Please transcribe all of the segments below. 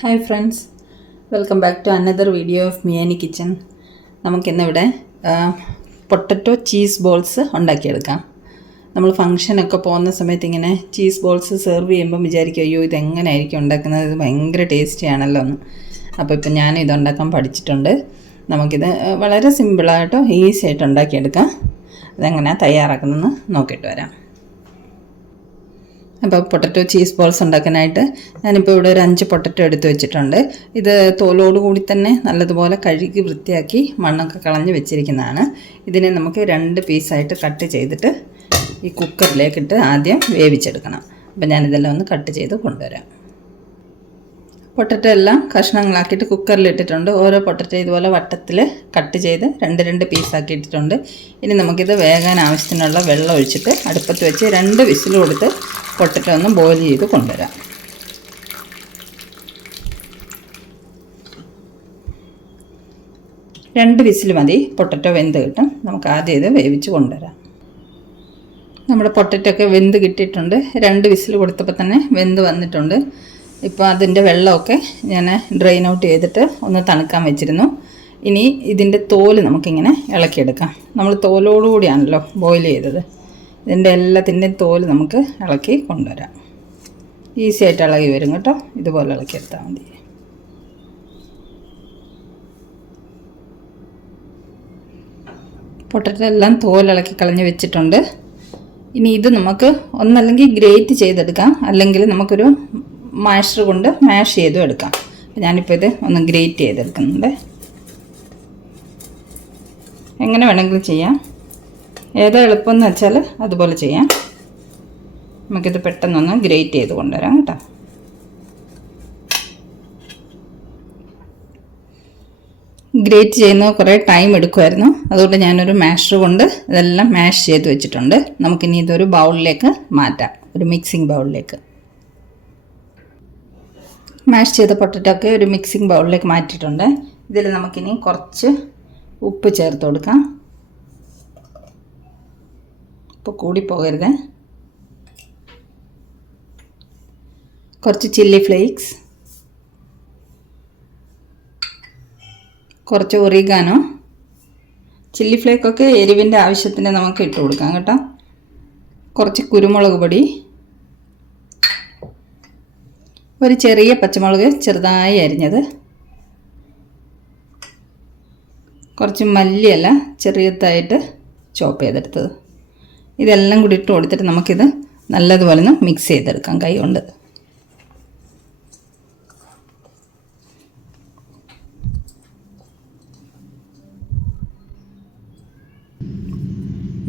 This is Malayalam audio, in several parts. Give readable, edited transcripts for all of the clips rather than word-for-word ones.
Hi friends, welcome back to another video of Miyani kitchen. നമുക്കിന്നിവിടെ പൊട്ടറ്റോ ചീസ് ബോൾസ് ഉണ്ടാക്കിയെടുക്കാം. നമ്മൾ ഫംഗ്ഷനൊക്കെ പോകുന്ന സമയത്ത് ഇങ്ങനെ ചീസ് ബോൾസ് സെർവ് ചെയ്യുമ്പം വിചാരിക്കും, അയ്യോ ഇതെങ്ങനെയായിരിക്കും ഉണ്ടാക്കുന്നത്, ഇത് ഭയങ്കര ടേസ്റ്റിയാണല്ലോ എന്ന്. അപ്പോൾ ഇപ്പം ഞാൻ ഇതുണ്ടാക്കാൻ പഠിച്ചിട്ടുണ്ട്. നമുക്കിത് വളരെ സിമ്പിളായിട്ടോ ഈസി ആയിട്ട് ഉണ്ടാക്കിയെടുക്കാം. അതെങ്ങനെയാണ് തയ്യാറാക്കുന്നതെന്ന് നോക്കിയിട്ട് വരാം. അപ്പോൾ പൊട്ടറ്റോ ചീസ് ബോൾസ് ഉണ്ടാക്കാനായിട്ട് ഞാനിപ്പോൾ ഇവിടെ ഒരു 5 പൊട്ടറ്റോ എടുത്ത് വെച്ചിട്ടുണ്ട്. ഇത് തോലോടുകൂടി തന്നെ നല്ലതുപോലെ കഴുകി വൃത്തിയാക്കി മണ്ണൊക്കെ കളഞ്ഞ് വെച്ചിരിക്കുന്നതാണ്. ഇതിനെ നമുക്ക് 2 പീസായിട്ട് കട്ട് ചെയ്തിട്ട് ഈ കുക്കറിലേക്കിട്ട് ആദ്യം വേവിച്ചെടുക്കണം. അപ്പോൾ ഞാനിതെല്ലാം ഒന്ന് കട്ട് ചെയ്ത് കൊണ്ടുവരാം. പൊട്ടറ്റോ എല്ലാം കഷ്ണങ്ങളാക്കിയിട്ട് കുക്കറിലിട്ടിട്ടുണ്ട്. ഓരോ പൊട്ടറ്റോ ഇതുപോലെ വട്ടത്തിൽ കട്ട് ചെയ്ത് 2 പീസാക്കി ഇട്ടിട്ടുണ്ട്. ഇനി നമുക്കിത് വേകാൻ ആവശ്യത്തിനുള്ള വെള്ളം ഒഴിച്ചിട്ട് അടുപ്പത്ത് വെച്ച് 2 വിസിൽ കൊടുത്ത് പൊട്ടറ്റോ ഒന്ന് ബോയിൽ ചെയ്ത് കൊണ്ടുവരാം. രണ്ട് വിസിൽ മതി, പൊട്ടറ്റോ വെന്ത് കിട്ടും. നമുക്ക് ആദ്യം ഇത് വേവിച്ച് കൊണ്ടുവരാം. നമ്മുടെ പൊട്ടറ്റോ ഒക്കെ വെന്ത് കിട്ടിയിട്ടുണ്ട്. 2 വിസിൽ കൊടുത്തപ്പോൾ തന്നെ വെന്ത് വന്നിട്ടുണ്ട്. ഇപ്പോൾ അതിൻ്റെ വെള്ളമൊക്കെ ഞാൻ ഡ്രെയിൻ ഔട്ട് ചെയ്തിട്ട് ഒന്ന് തണുക്കാൻ വെച്ചിരുന്നു. ഇനി ഇതിൻ്റെ തോല് നമുക്കിങ്ങനെ ഇളക്കിയെടുക്കാം. നമ്മൾ തോലോടുകൂടിയാണല്ലോ ബോയിൽ ചെയ്തത്. ഇതിൻ്റെ എല്ലാത്തിൻ്റെയും തോല് നമുക്ക് ഇളക്കി കൊണ്ടുവരാം. ഈസി ആയിട്ട് ഇളകി വരും കേട്ടോ. ഇതുപോലെ ഇളക്കിയെടുത്താൽ മതി. പൊട്ടറ്റോ എല്ലാം തോലിളക്കി കളഞ്ഞ് വെച്ചിട്ടുണ്ട്. ഇനി ഇത് നമുക്ക് ഒന്നല്ലെങ്കിൽ ഗ്രേറ്റ് ചെയ്തെടുക്കാം, അല്ലെങ്കിൽ നമുക്കൊരു മാഷർ കൊണ്ട് മാഷ് ചെയ്തും എടുക്കാം. ഞാനിപ്പോൾ ഇത് ഒന്ന് ഗ്രേറ്റ് ചെയ്തെടുക്കുന്നുണ്ട്. എങ്ങനെ വേണമെങ്കിലും ചെയ്യാം, ഏതാ എളുപ്പമെന്ന് വെച്ചാൽ അതുപോലെ ചെയ്യാം. നമുക്കിത് പെട്ടെന്നൊന്ന് ഗ്രേറ്റ് ചെയ്ത് കൊണ്ടുവരാം കേട്ടോ. ഗ്രേറ്റ് ചെയ്യുന്നത് കുറേ ടൈം എടുക്കുമായിരുന്നു. അതുകൊണ്ട് ഞാനൊരു മാഷർ കൊണ്ട് ഇതെല്ലാം മാഷ് ചെയ്ത് വെച്ചിട്ടുണ്ട്. നമുക്കിനി ഇതൊരു ബൗളിലേക്ക് മാറ്റാം, ഒരു മിക്സിംഗ് ബൗളിലേക്ക്. മാഷ് ചെയ്ത പൊട്ടറ്റോ ഒക്കെ ഒരു മിക്സിംഗ് ബൗളിലേക്ക് മാറ്റിയിട്ടുണ്ട്. ഇതിൽ നമുക്കിനി കുറച്ച് ഉപ്പ് ചേർത്ത് കൊടുക്കാം. ഉപ്പ് കൂടി പോകരുത്. കുറച്ച് ചില്ലി ഫ്ലേക്സ്, കുറച്ച് ഒറിഗാനോ. ചില്ലി ഫ്ലേക്കൊക്കെ എരിവിൻ്റെ ആവശ്യത്തിന് നമുക്ക് ഇട്ട് കൊടുക്കാം കേട്ടോ. കുറച്ച് കുരുമുളക് പൊടി, ഒരു ചെറിയ പച്ചമുളക് ചെറുതായി അരിഞ്ഞത്, കുറച്ച് മല്ലിയില ചെറിയതായിട്ട് ചോപ്പ് ചെയ്തെടുത്തത്. ഇതെല്ലാം കൂടി ഇട്ട് കൊടുത്തിട്ട് നമുക്കിത് നല്ലതുപോലെ ഒന്ന് മിക്സ് ചെയ്തെടുക്കാം കൈ കൊണ്ട്.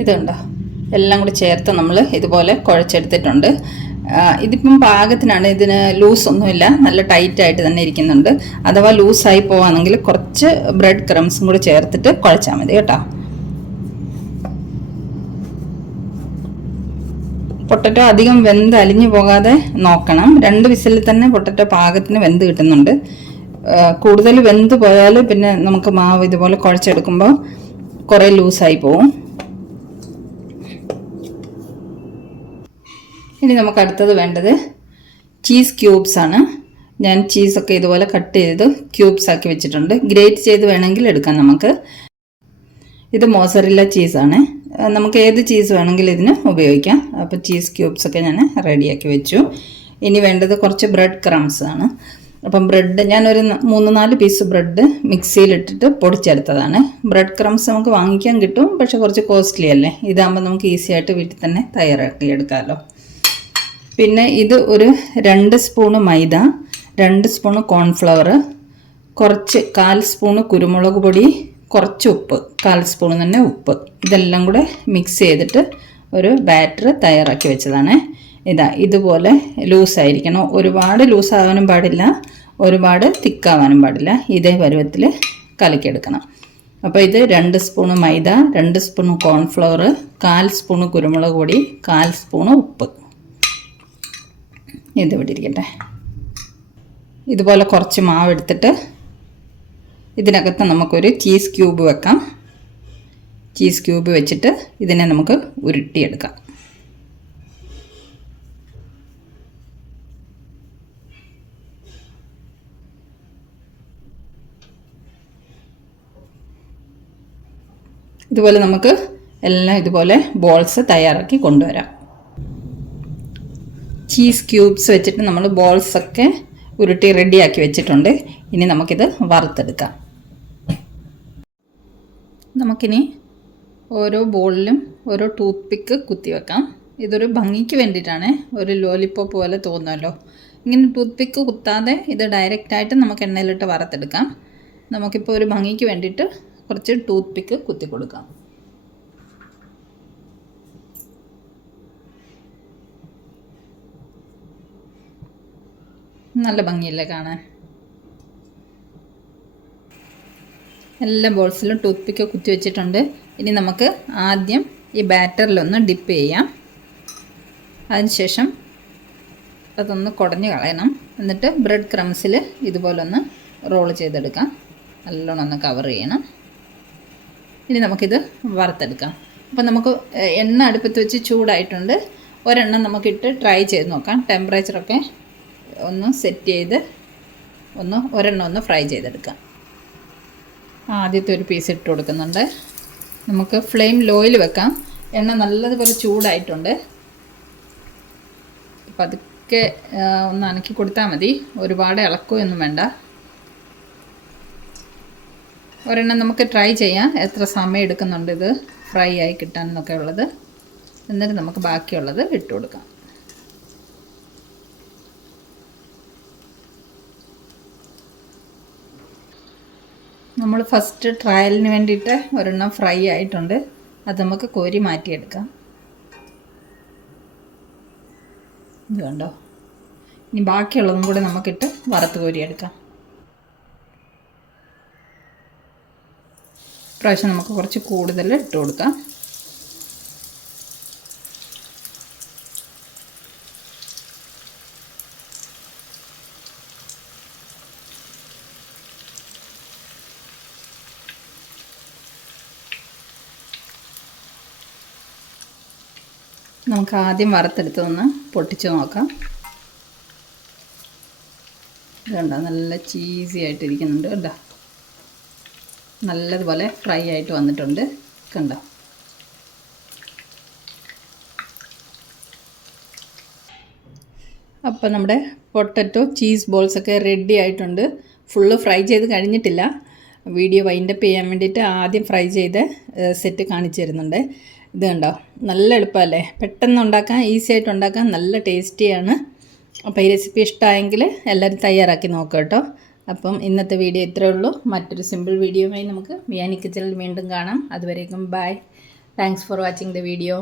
ഇതുണ്ടോ, എല്ലാം കൂടി ചേർത്ത് നമ്മൾ ഇതുപോലെ കുഴച്ചെടുത്തിട്ടുണ്ട്. ഇതിപ്പം പാകത്തിനാണ്, ഇതിന് ലൂസൊന്നുമില്ല, നല്ല ടൈറ്റായിട്ട് തന്നെ ഇരിക്കുന്നുണ്ട്. അഥവാ ലൂസായി പോവാണെങ്കിൽ കുറച്ച് ബ്രെഡ് ക്രംസും കൂടി ചേർത്തിട്ട് കുഴച്ചാൽ മതി കേട്ടോ. പൊട്ടറ്റോ അധികം വെന്ത് അലിഞ്ഞു പോകാതെ നോക്കണം. 2 വിസിലിൽ തന്നെ പൊട്ടറ്റോ പാകത്തിന് വെന്ത് കിട്ടുന്നുണ്ട്. കൂടുതൽ വെന്ത് പോയാൽ പിന്നെ നമുക്ക് മാവ് ഇതുപോലെ കുഴച്ചെടുക്കുമ്പോൾ കുറേ ലൂസായി പോവും. ഇനി നമുക്ക് അടുത്തത് വേണ്ടത് ചീസ് ക്യൂബ്സ് ആണ്. ഞാൻ ചീസൊക്കെ ഇതുപോലെ കട്ട് ചെയ്ത് ക്യൂബ്സ് ആക്കി വെച്ചിട്ടുണ്ട്. ഗ്രേറ്റ് ചെയ്ത് വേണമെങ്കിൽ എടുക്കാം നമുക്ക്. ഇത് മോസറില്ല ചീസാണ്. നമുക്ക് ഏത് ചീസ് വേണമെങ്കിലും ഇതിന് ഉപയോഗിക്കാം. അപ്പോൾ ചീസ് ക്യൂബ്സ് ഒക്കെ ഞാൻ റെഡിയാക്കി വെച്ചു. ഇനി വേണ്ടത് കുറച്ച് ബ്രെഡ് ക്രംസ് ആണ്. അപ്പം ബ്രെഡ് ഞാനൊരു 3-4 പീസ് ബ്രെഡ് മിക്സിയിലിട്ടിട്ട് പൊടിച്ചെടുത്തതാണ്. ബ്രെഡ് ക്രംസ് നമുക്ക് വാങ്ങിക്കാൻ കിട്ടും, പക്ഷെ കുറച്ച് കോസ്റ്റ്ലി അല്ലേ. ഇതാകുമ്പോൾ നമുക്ക് ഈസി ആയിട്ട് വീട്ടിൽ തന്നെ തയ്യാറാക്കി എടുക്കാമല്ലോ. പിന്നെ ഇത് ഒരു 2 സ്പൂണ് മൈദ, 2 സ്പൂണ് കോൺഫ്ലവർ, കുറച്ച് 1/4 സ്പൂണ് കുരുമുളക് പൊടി, കുറച്ച് ഉപ്പ്, 1/4 സ്പൂൺ തന്നെ ഉപ്പ്. ഇതെല്ലാം കൂടെ മിക്സ് ചെയ്തിട്ട് ഒരു ബാറ്റർ തയ്യാറാക്കി വെച്ചതാണ്. ഇതുപോലെ ലൂസായിരിക്കണം. ഒരുപാട് ലൂസാകാനും പാടില്ല, ഒരുപാട് തിക്കാവാനും പാടില്ല. ഇതേ പരുവത്തിൽ കലക്കിയെടുക്കണം. അപ്പോൾ ഇത് 2 സ്പൂണ് മൈദ, 2 സ്പൂണ് കോൺഫ്ലവർ, 1/4 സ്പൂണ് കുരുമുളക് പൊടി, 1/4 സ്പൂണ് ഉപ്പ്. ഇതിവിടെ ഇരിക്കട്ടെ. ഇതുപോലെ കുറച്ച് മാവ് എടുത്തിട്ട് ഇതിനകത്ത് നമുക്കൊരു ചീസ് ക്യൂബ് വെക്കാം. ചീസ് ക്യൂബ് വെച്ചിട്ട് ഇതിനെ നമുക്ക് ഉരുട്ടിയെടുക്കാം. ഇതുപോലെ നമുക്ക് എല്ലാം ഇതുപോലെ ബോൾസ് തയ്യാറാക്കി കൊണ്ടുവരാം. ചീസ് ക്യൂബ്സ് വെച്ചിട്ട് നമ്മൾ ബോൾസൊക്കെ ഉരുട്ടി റെഡിയാക്കി വെച്ചിട്ടുണ്ട്. ഇനി നമുക്കിത് വറുത്തെടുക്കാം. നമുക്കിനി ഓരോ ബോളിലും ഓരോ ടൂത്ത് പിക്ക് കുത്തിവെക്കാം. ഇതൊരു ഭംഗിക്ക് വേണ്ടിയിട്ടാണ്. ഒരു ലോലിപ്പോപ്പ് പോലെ തോന്നുമല്ലോ. ഇങ്ങനെ ടൂത്ത് പിക്ക് കുത്താതെ ഇത് ഡയറക്റ്റായിട്ട് നമുക്ക് എണ്ണയിലിട്ട് വറുത്തെടുക്കാം. നമുക്കിപ്പോൾ ഒരു ഭംഗിക്ക് വേണ്ടിയിട്ട് കുറച്ച് ടൂത്ത് പിക്ക് കുത്തി കൊടുക്കാം. നല്ല ഭംഗിയല്ലേ കാണാൻ? എല്ലാ ബോൾസിലും ടൂത്ത് പിക്ക് കുത്തി വെച്ചിട്ടുണ്ട്. ഇനി നമുക്ക് ആദ്യം ഈ ബാറ്ററിലൊന്ന് ഡിപ്പ് ചെയ്യാം. അതിനുശേഷം അതൊന്ന് കുടഞ്ഞ് കളയണം. എന്നിട്ട് ബ്രെഡ് ക്രംസിൽ ഇതുപോലൊന്ന് റോൾ ചെയ്തെടുക്കാം. നല്ലോണം ഒന്ന് കവർ ചെയ്യണം. ഇനി നമുക്കിത് വറുത്തെടുക്കാം. അപ്പോൾ നമുക്ക് എണ്ണ അടുപ്പത്ത് വെച്ച് ചൂടായിട്ടുണ്ട്. ഒരെണ്ണം നമുക്കിട്ട് ട്രൈ ചെയ്ത് നോക്കാം. ടെമ്പറേച്ചറൊക്കെ ഒന്ന് സെറ്റ് ചെയ്ത് ഒരെണ്ണം ഒന്ന് ഫ്രൈ ചെയ്തെടുക്കാം. ആദ്യത്തെ ഒരു പീസ് ഇട്ട് കൊടുക്കുന്നുണ്ട്. നമുക്ക് ഫ്ലെയിം ലോയിൽ വെക്കാം. എണ്ണ നല്ലതുപോലെ ചൂടായിട്ടുണ്ട്. പതുക്കെ ഒന്ന് അനക്കി കൊടുത്താൽ മതി. ഒരുപാട് ഇളക്കുകയൊന്നും വേണ്ട. ഒരെണ്ണം നമുക്ക് ട്രൈ ചെയ്യാം എത്ര സമയം എടുക്കുന്നുണ്ട് ഇത് ഫ്രൈ ആയി കിട്ടാൻ എന്നൊക്കെ ഉള്ളത്. എന്നിട്ട് നമുക്ക് ബാക്കിയുള്ളത് ഇട്ട് കൊടുക്കാം. നമ്മൾ ഫസ്റ്റ് ട്രയലിന് വേണ്ടിയിട്ട് ഒരെണ്ണം ഫ്രൈ ആയിട്ടുണ്ട്. അത് നമുക്ക് കോരി മാറ്റിയെടുക്കാം. ഇത് കണ്ടോ? ഇനി ബാക്കിയുള്ളതും കൂടെ നമുക്കിട്ട് വറുത്ത് കോരിയെടുക്കാം. പ്രാവശ്യം നമുക്ക് കുറച്ച് കൂടുതൽ ഇട്ട് കൊടുക്കാം. നമുക്ക് ആദ്യം വറുത്തെടുത്തൊന്ന് പൊട്ടിച്ച് നോക്കാം. ഇതുണ്ടോ? നല്ല ചീസി ആയിട്ടിരിക്കുന്നുണ്ട്. കണ്ടോ? നല്ലതുപോലെ ഫ്രൈ ആയിട്ട് വന്നിട്ടുണ്ട്. കണ്ടോ? അപ്പോൾ നമ്മുടെ പൊട്ടറ്റോ ചീസ് ബോൾസൊക്കെ റെഡി ആയിട്ടുണ്ട്. ഫുള്ള് ഫ്രൈ ചെയ്ത് കഴിഞ്ഞിട്ടില്ല. വീഡിയോ വൈൻഡപ്പ് ചെയ്യാൻ വേണ്ടിയിട്ട് ആദ്യം ഫ്രൈ ചെയ്ത് സെറ്റ് കാണിച്ചു തരുന്നുണ്ട്. ഇത് കണ്ടോ? നല്ല എളുപ്പമല്ലേ? പെട്ടെന്ന് ഉണ്ടാക്കാൻ, ഈസി ആയിട്ട് ഉണ്ടാക്കാൻ, നല്ല ടേസ്റ്റിയാണ്. അപ്പോൾ ഈ റെസിപ്പി ഇഷ്ടമായെങ്കിൽ എല്ലാവരും തയ്യാറാക്കി നോക്കുക കേട്ടോ. അപ്പം ഇന്നത്തെ വീഡിയോ ഇത്രയേ ഉള്ളൂ. മറ്റൊരു സിമ്പിൾ വീഡിയോയുമായി നമുക്ക് വിയാനി കിച്ചണിൽ വീണ്ടും കാണാം. അതുവരേക്കും bye. Thanks for watching the video.